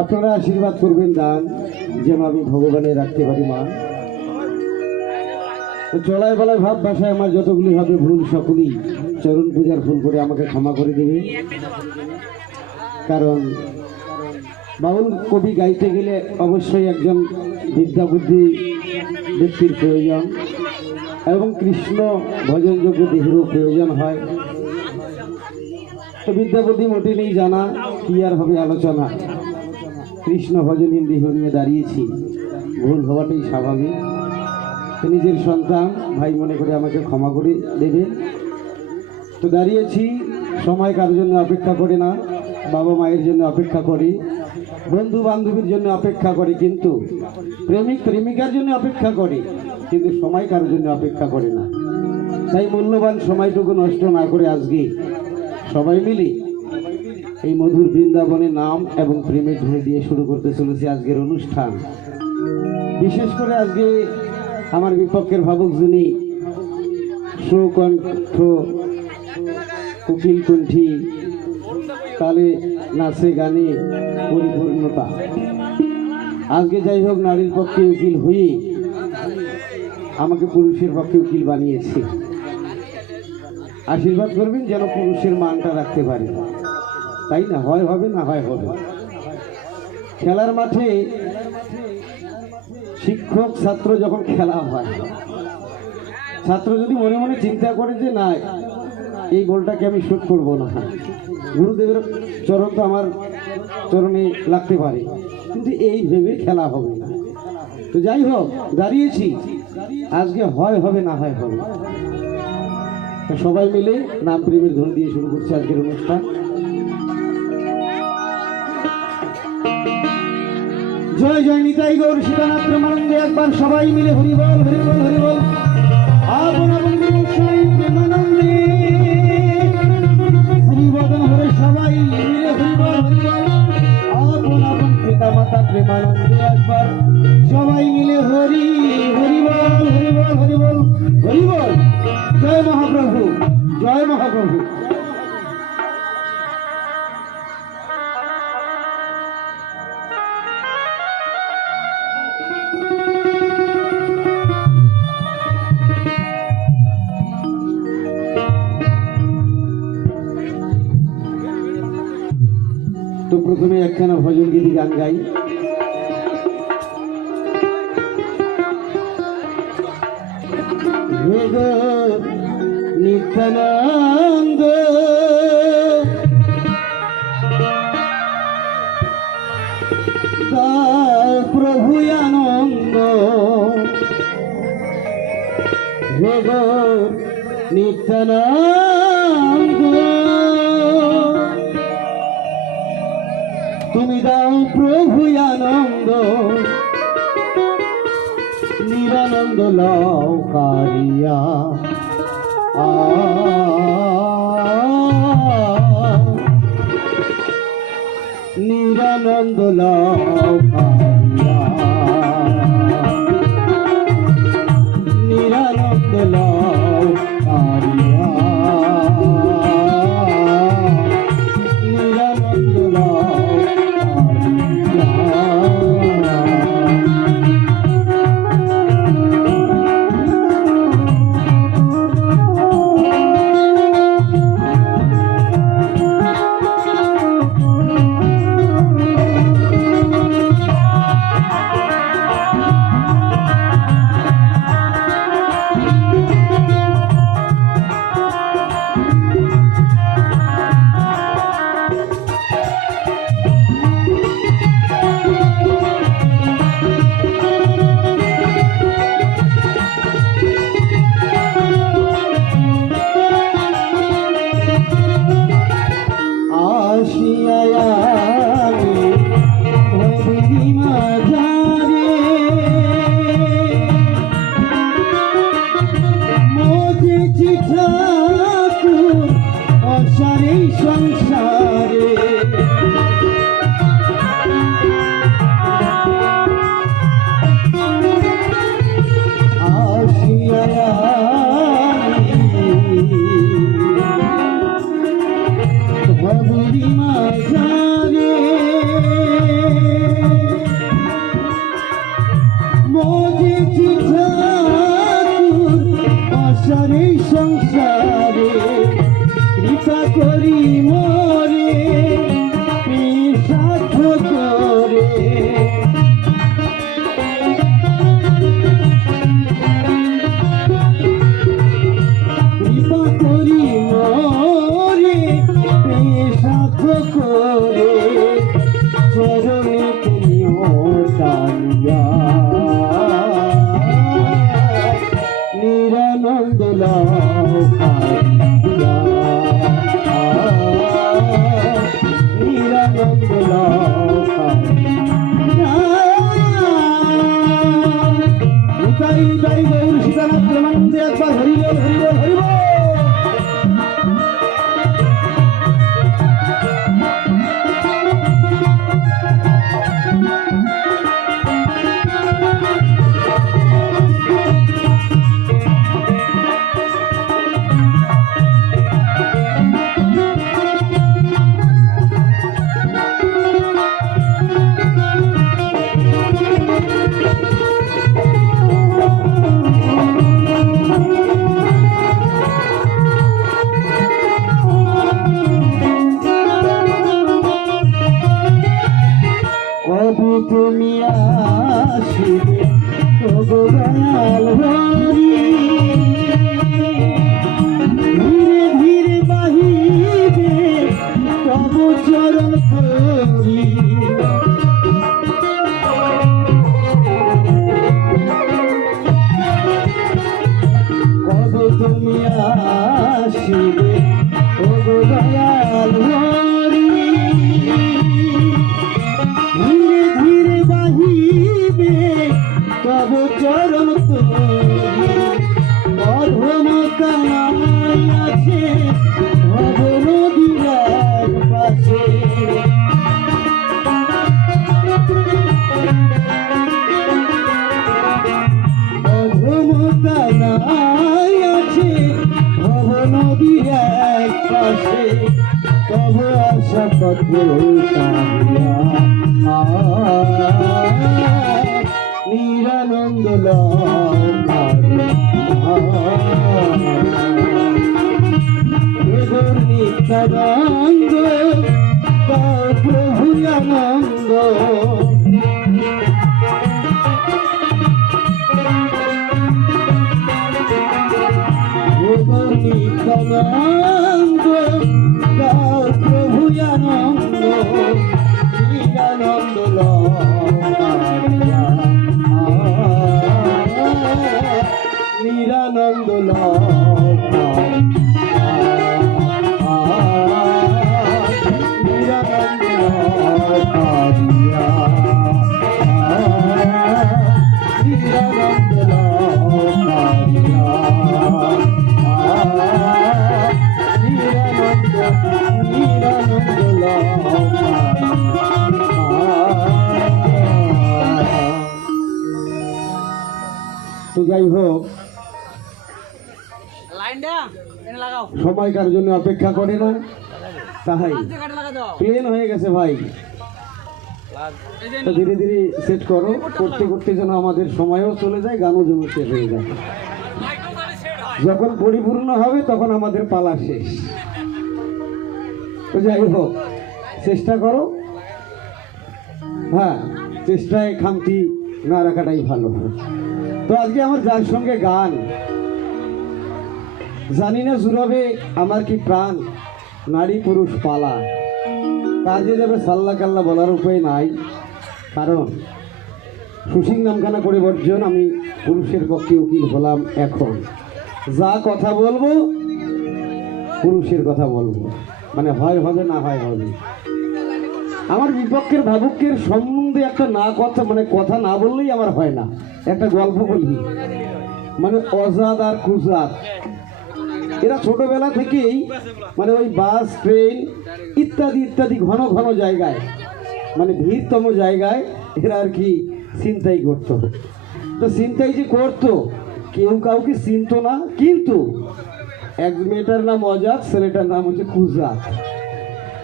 আপনারা আশীর্বাদ করবেন দান যেন আমি ভগবানের রাখতে পারি মা। চলায় বলায় ভাব ভাষায় আমার যতগুলি হবে ভুল সকলেই চরণ পূজার ফুল করে আমাকে ক্ষমা করে দেবে। কারণ বাউল কবি গাইতে গেলে অবশ্যই একজন বিদ্যা বুদ্ধি ব্যক্তির প্রয়োজন এবং কৃষ্ণ ভজনযোগ্য দেহেরও প্রয়োজন হয়। তো বিদ্যা বুদ্ধি মোটে নেই জানা, কি আর হবে আলোচনা। কৃষ্ণ ভজনহীন দেহ নিয়ে দাঁড়িয়েছি, ভুল হওয়াটাই স্বাভাবিক। নিজের সন্তান ভাই মনে করে আমাকে ক্ষমা করে দেবে। তো দাঁড়িয়েছি, সময় কারোর জন্য অপেক্ষা করে না, বাবা মায়ের জন্য অপেক্ষা করি, বন্ধু বান্ধবীর জন্য অপেক্ষা করি, কিন্তু প্রেমিক প্রেমিকার জন্য অপেক্ষা করি, কিন্তু সময় কারোর জন্য অপেক্ষা করে না। তাই মূল্যবান সময়টুকু নষ্ট না করে আজকে সবাই মিলে এই মধুর বৃন্দাবনে নাম এবং প্রেমের ধ্বনি দিয়ে শুরু করতে চলেছি আজকের অনুষ্ঠান। বিশেষ করে আজকে আমার বিপক্ষের ভাবক যিনি সুকণ্ঠ কোকিল কণ্ঠী, তালে নাচে গানে পরিপূর্ণতা। আজকে যাই হোক নারীর পক্ষে উকিল হয়ে আমাকে পুরুষের পক্ষে উকিল বানিয়েছে। আশীর্বাদ করবেন যেন পুরুষের মানটা রাখতে পারি, তাই না? হয় হবে, না হয় হবে। খেলার মাঠে শিক্ষক ছাত্র যখন খেলা হয়, ছাত্র যদি মনে মনে চিন্তা করে যে না এই বলটাকে আমি শুট করবো না, গুরুদেবের চরণ তো আমার চরণে লাগতে পারে, কিন্তু এই ভেবে খেলা হবে না। তো যাই হোক দাঁড়িয়েছি, আজকে হয় হবে, না হয় হবে। সবাই মিলে নাম প্রেমের ধ্বনি দিয়ে শুরু করছে আজকের অনুষ্ঠান। জয় জয় নিতাই গৌর সীতানাথ প্রেমানন্দে। একবার সবাই মিলে হরি বল হরি বল হরি বল। আপন আপন প্রেমানন্দে শ্রীবদন হরে সবাই মিলে হরি বল হরি বল। আপন আপন পিতা মাতা প্রেমানন্দে একবার সবাই মিলে হরি হরি বল হরি বল হরি বল হরি বল। জয় মহাপ্রভু, জয় মহাপ্রভু। তো প্রথমে একখানা ভজন গীতি গান গাই। নিত্যানন্দ দাও প্রভু আনন্দ, হে গো নিত্যানন্দ তুমি দাও প্রভু আনন্দ, নিরানন্দ লও কারিয়া। নিরানন্দ লও কারিয়া, নিরানন্দ লও কারিয়া, নিরানন্দ লও সংসারে আসিয়া ভবরি মাঝা করে চরণে তুমিও টানিয়া নিরানন্দ লাও কাঁদিয়া নিরানন্দ লাও কাঁদিয়া নিতাই নিতাই গৌর সীতানাথ প্রেমানন্দে একবার হরি বল হরি বল হরি বল। কবে তুমি আসিবে তবু দয়াল হরি ধীরে ধীরে বাহিবে তবু চরণ করি কবে তুমি আসিবে তবু দয়াল হরি ধীরে ধীরে বাহিবে তব চরণ অধম কানাই আছে ভব নদীর পাশে অধম কানাই আছে ভব নদীর পাশে তব আশা পথ নিরানন্দ নিত্যানন্দ প্রভু আনন্দ নিত্যানন্দ প্রভু আনন্দ নিরানন্দ নিরানন্দ তো যাই হোক সময়কার জন্য অপেক্ষা করে না তাই প্লেন হয়ে গেছে ভাই তো ধীরে ধীরে সেট করো করতে করতে যেন আমাদের সময়ও চলে যায় গানও যেন শেষ হয়ে যায় যখন পরিপূর্ণ হবে তখন আমাদের পালা শেষ তো যাই হোক চেষ্টা করো হ্যাঁ চেষ্টায় খামতি না রাখাটাই ভালো তো আজকে আমার যার সঙ্গে গান জানি না জুড়াবে আমার কি প্রাণ নারী পুরুষ পালা কাজে যাবে সাল্লা কাল্লা বলার উপায় নাই কারণ সুসিং নামখানা করে বর্জন আমি পুরুষের পক্ষে উকিল হলাম এখন যা কথা বলবো পুরুষের কথা বলবো মানে হয় হবে না হয় হবে আমার বিপক্ষের ভাবুকের সম্বন্ধে একটা না কথা মানে কথা না বললেই আমার হয় না একটা গল্প বলি মানে অজাত আর কুজাত এরা ছোটবেলা থেকেই মানে ওই বাস ট্রেন ইত্যাদি ইত্যাদি ঘন ঘন জায়গায় মানে ভিড়তম জায়গায় এরা আর কি ছিনতাই করতো তো ছিনতাই যে করতো কেউ কাউকে চিনতো না কিন্তু এক মেয়েটার নাম অজাত ছেলেটার নাম হচ্ছে কুজাত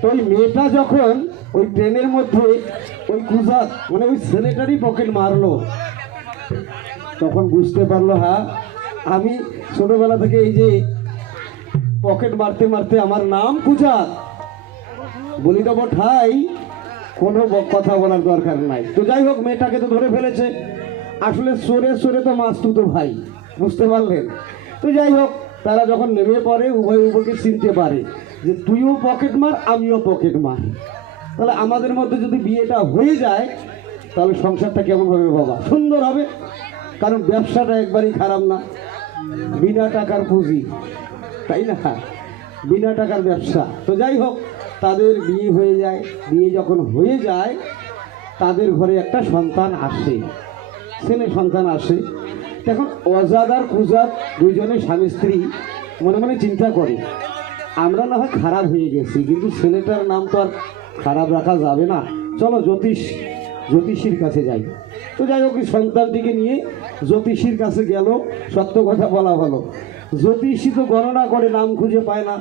তো ওই মেয়েটা যখন ওই ট্রেনের মধ্যে ওই কুজাত মানে ওই ছেলেটারই পকেট মারলো তখন বুঝতে পারলো হ্যাঁ আমি ছোটবেলা থেকে এই যে পকেট মারতে মারতে আমার নাম কুজাত বলি দেবো ঠাই কোনো কথা বলার দরকার নাই তো যাই হোক মেয়েটাকে তো ধরে ফেলেছে আসলে সরে সরে তো মাস্তুতো ভাই বুঝতে পারলেন তো যাই হোক তারা যখন নেমে পড়ে উভয় উভয়কে চিনতে পারে যে তুইও পকেট মার আমিও পকেট মার, তাহলে আমাদের মধ্যে যদি বিয়েটা হয়ে যায় তাহলে সংসারটা কেমন হবে বাবা? সুন্দর হবে। কারণ ব্যবসাটা একবারই খারাপ না, বিনা টাকার পুঁজি, তাই না? বিনা টাকার ব্যবসা। তো যাই হোক, তাদের বিয়ে হয়ে যায়। বিয়ে যখন হয়ে যায় তাদের ঘরে একটা সন্তান আসে, ছেলে সন্তান আসে। তখন অজাদ আর কুজাদ দুইজনে স্বামী স্ত্রী মনে মনে চিন্তা করে, আমরা না হয় খারাপ হয়ে গেছি, কিন্তু ছেলেটার নাম তো আর খারাপ রাখা যাবে না, চলো জ্যোতিষীর কাছে যাই। তো যাই হোক, সন্তানটিকে নিয়ে জ্যোতিষীর কাছে গেল। সত্য কথা বলা হলো, জ্যোতিষী তো গণনা করে নাম খুঁজে পায় না।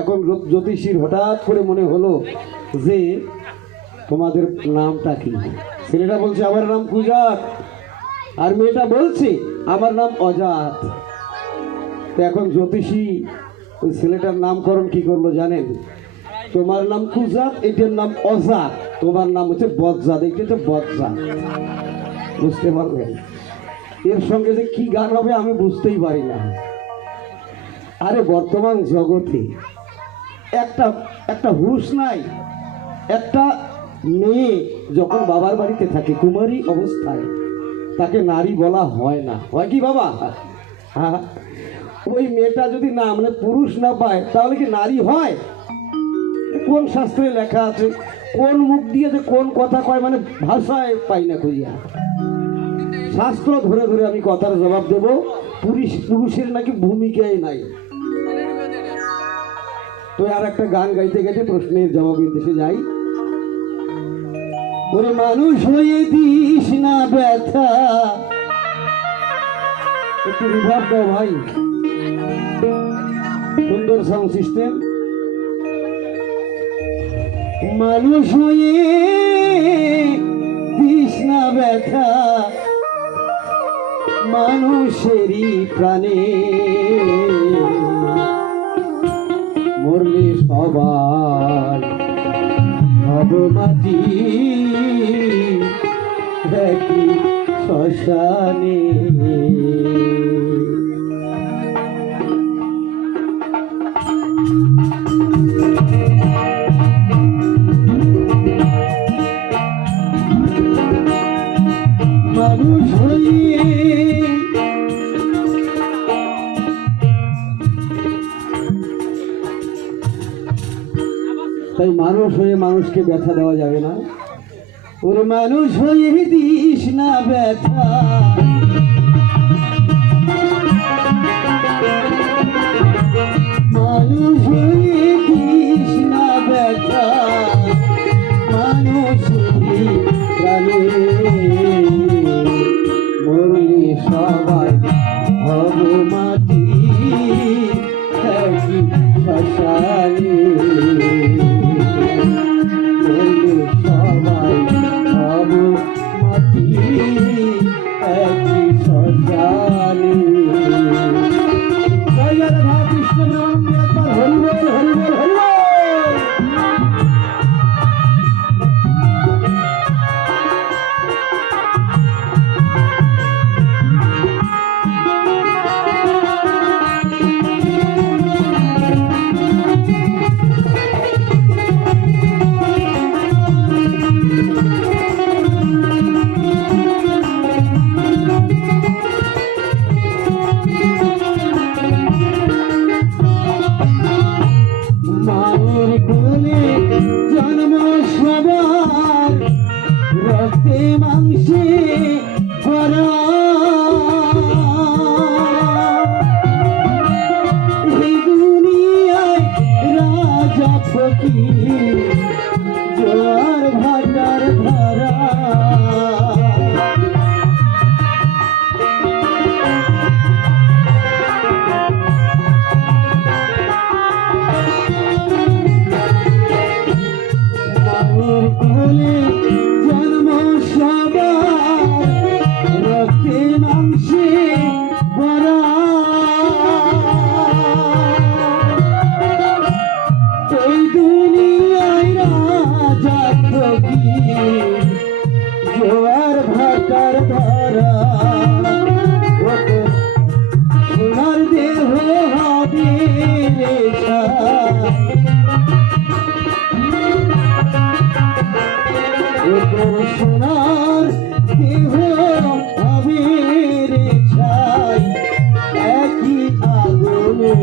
এখন জ্যোতিষীর হঠাৎ করে মনে হলো যে তোমাদের নামটা কি? ছেলেটা বলছে আমার নাম কুজাত, আর মেয়েটা বলছে আমার নাম অজাত। তো এখন জ্যোতিষী ওই ছেলেটার নামকরণ কি করলো জানেন? তোমার নাম কুজাত, এটার নাম অজাত, তোমার নাম হচ্ছে বজ্জাত, এটা হচ্ছে বজ্জাত। বুঝতে পারলেন? এর সঙ্গে যে কি গান হবে আমি বুঝতেই পারি না। আরে বর্তমান জগতে একটা হুঁশ নাই। একটা মেয়ে যখন বাবার বাড়িতে থাকে কুমারী অবস্থায়, তাকে নারী বলা হয় না, হয় কি বাবা? হ্যাঁ, ওই মেয়েটা যদি না মানে পুরুষ না পায় তাহলে কি নারী হয়? কোন শাস্ত্রে লেখা আছে? কোন মুখ দিয়ে যে কোন কথা কয় মানে ভাষায় পাই না খুঁজিয়া। শাস্ত্র ধরে ধরে আমি কথার জবাব দেব, পুরুষের নাকি ভূমিকাই নাই। তো আর একটা গান গাইতে গাইতে প্রশ্নের জবাবের দেশে যাই। ওরে মানুষ হয়ে দিস না ব্যথা, একটু রিভার্ব দাও ভাই, সুন্দর সাউন্ড সিস্টেম। মানুষ হয়ে দিস না ব্যথা মানুষেরই প্রাণে, মরলে সবার হব মাটি একই শ্মশানে। মানুষ হয়ে তাই মানুষ হয়ে মানুষকে ব্যথা দেওয়া যাবে না। ওরে মানুষ হয়ে দিস না ব্যথা মানুষ হয়ে দিস না ব্যথা মানুষেরই প্রাণে, মরলে সবাই হব মাটি একই শ্মশানে। জোয়ার ভাটার ধারা মায়ের কোলে জন্ম সবার রক্তে মাংসে ভরা, জোয়ার ভাটার ধারা সোনার দেহ হবে রেশা সোনার দেহ হবে রে ছাই একই আগুনে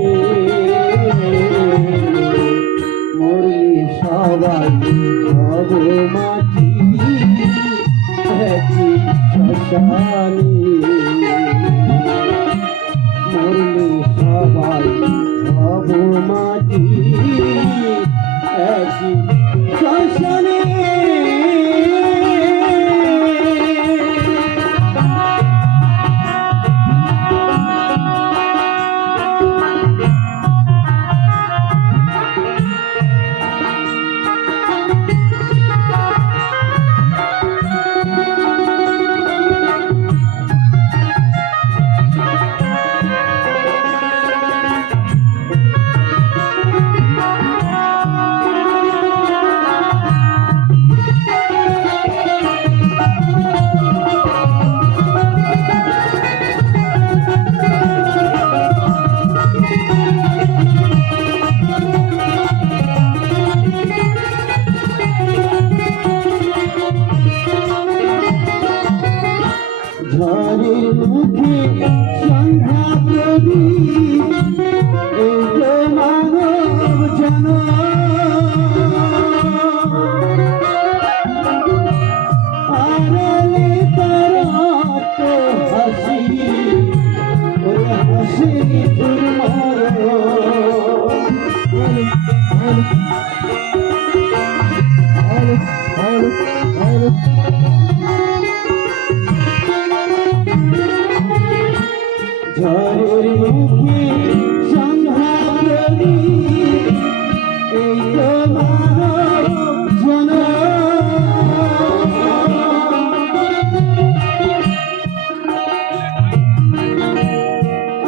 মরলে সবাই হবে মাটি একই শ্মশানে মরলে সবাই হবে মাটি একই শ্মশানে ঝড়ের মুখে সন্ধ্যা প্রদীপ এই যে মানব জন আড়ালে তার হাসি ওই হাসি দুর্মার ঝড়ের মুখে সন্ধ্যা প্রদীপ এই তো মানব জন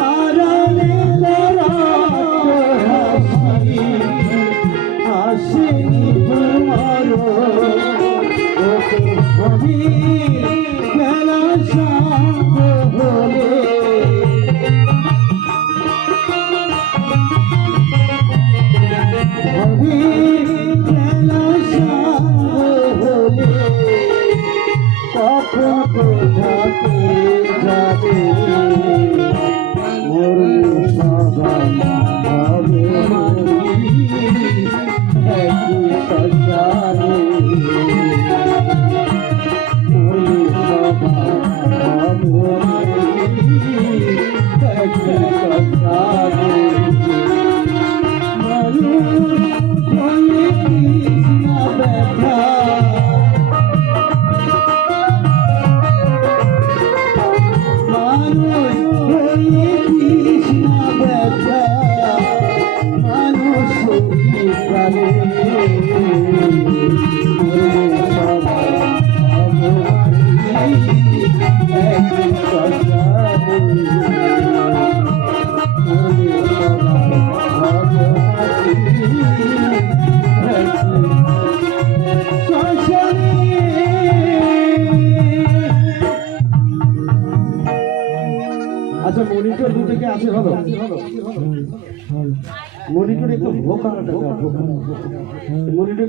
আড়ালে তারা হাসি আসেনি তোমার আমি বেলা শান্ত হলে আমি বেলা শান্ত হলে কখন কোথাতে যাবে মরলে সবাই হবে মাটি একই শ্মশানে মরলে সবাই হবে মাটি একই শ্মশানে মানুষ হয়ে কৃষ্ণ ব্যথা মানুষ হয়ে কৃষ্ণ ব্যথা মানুষ প্রাণে আচ্ছা মনিটর দু থেকে আছে ভালো মনিটর একটু ভোকাল মনিটর